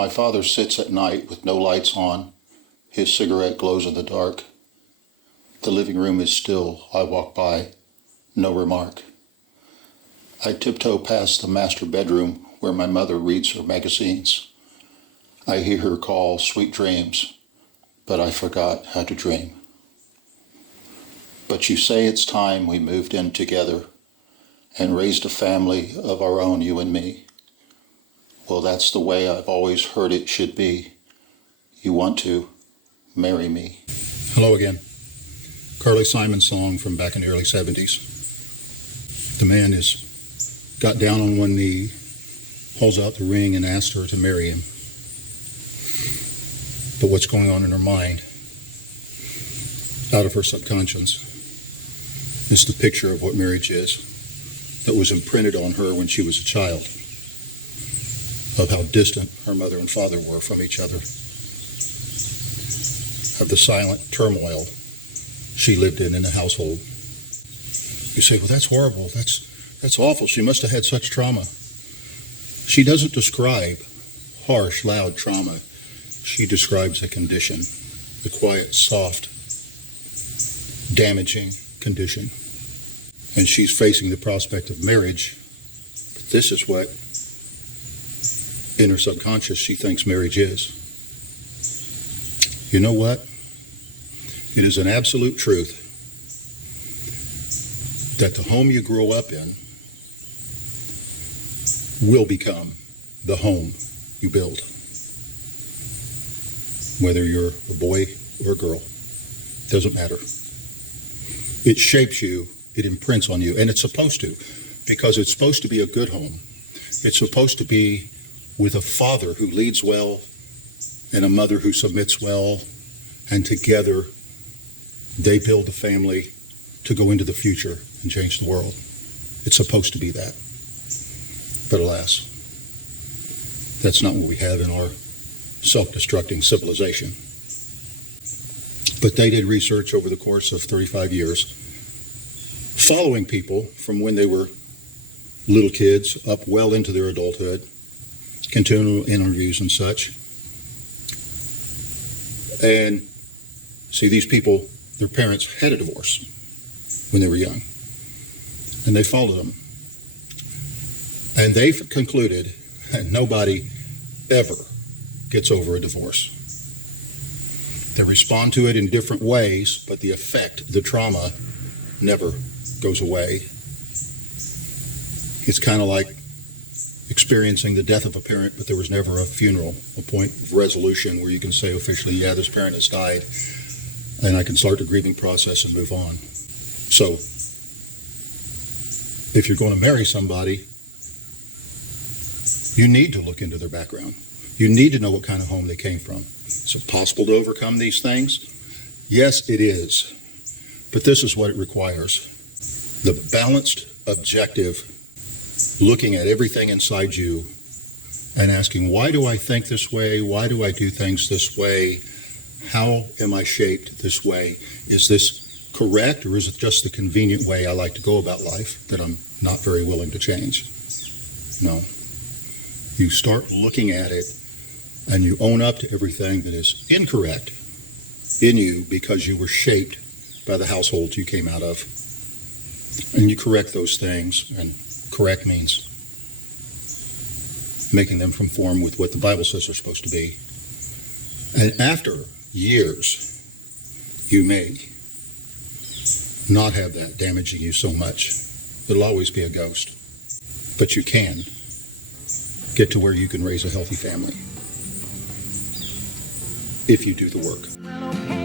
My father sits at night with no lights on. His cigarette glows in the dark. The living room is still. I walk by. No remark. I tiptoe past the master bedroom where my mother reads her magazines. I hear her call sweet dreams, but I forgot how to dream. But you say it's time we moved in together and raised a family of our own, you and me. Well, that's the way I've always heard it should be. You want to marry me. Hello again. Carly Simon song from back in the early 70s. The man got down on one knee, holds out the ring and asked her to marry him. But what's going on in her mind, out of her subconscious, is the picture of what marriage is that was imprinted on her when she was a child, of how distant her mother and father were from each other, of the silent turmoil she lived in the household. You say, well, that's horrible. That's awful. She must have had such trauma. She doesn't describe harsh, loud trauma. She describes a condition, the quiet, soft, damaging condition. And she's facing the prospect of marriage. But this is what, in her subconscious, she thinks marriage is. You know what? It is an absolute truth that the home you grow up in will become the home you build. Whether you're a boy or a girl, doesn't matter. It shapes you, it imprints on you, and it's supposed to, because it's supposed to be a good home. It's supposed to be with a father who leads well and a mother who submits well, and together they build a family to go into the future and change the world. It's supposed to be that. But alas, that's not what we have in our self-destructing civilization. But they did research over the course of 35 years, following people from when they were little kids up well into their adulthood, continual interviews and such. And see, these people, their parents had a divorce when they were young, and they followed them. And they've concluded that nobody ever gets over a divorce. They respond to it in different ways, but the effect, the trauma, never goes away. It's kind of like experiencing the death of a parent, but there was never a funeral, a point of resolution where you can say officially, yeah, this parent has died, and I can start the grieving process and move on. So, if you're going to marry somebody, you need to look into their background. You need to know what kind of home they came from. Is it possible to overcome these things? Yes, it is. But this is what it requires. The balanced, objective, looking at everything inside you and asking, why do I think this way? Why do I do things this way? How am I shaped this way? Is this correct, or is it just the convenient way I like to go about life that I'm not very willing to change? No. You start looking at it and you own up to everything that is incorrect in you because you were shaped by the household you came out of. And you correct those things, and correct means making them conform with what the Bible says they're supposed to be. And after years, you may not have that damaging you so much. It'll always be a ghost. But you can get to where you can raise a healthy family if you do the work.